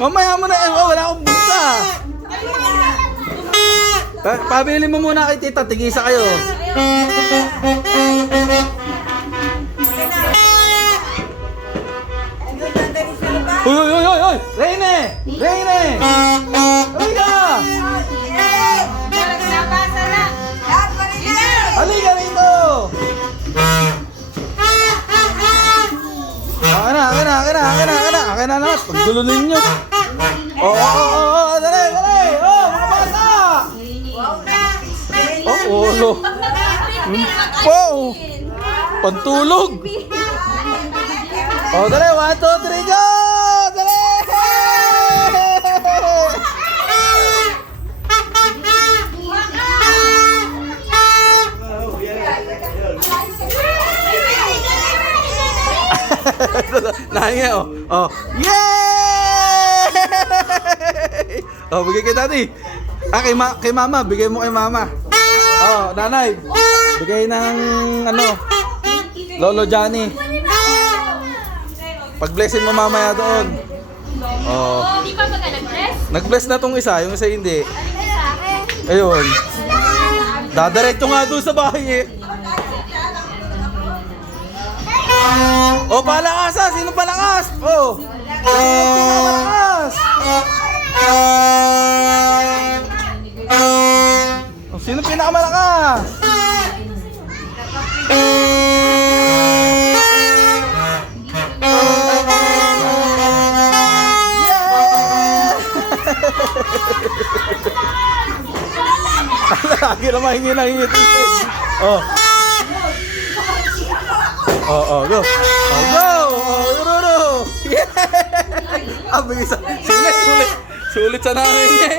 Mamaya mo na. Wala akong bulsa. Pabili mo muna kay tita. Tigisa kayo. Uy! Rene! Halika! Halika rito! Akin na naman. Pagdulo ninyo. Dali! Mga bata! Ulo. Pantulog. Dali! 1, 2, 3, go! Dali! Nahinga, Yay! Bigay kay daddy. Kay mama, bigay mo kay mama. Nanay, bigay ng Lolo Johnny. Pag-blessin mo mamaya doon. Hindi pa ba ka nag-bless? Nag-bless na tong isa, yung isa hindi. Sa akin. Ayun. Dadiretso nga doon sa bahay palakasan! Sino palakas? Palakas! Sino pinakamalakas? Lagi naman hingi. Go! Yeah! Bigisa. Sulit sa nanay niya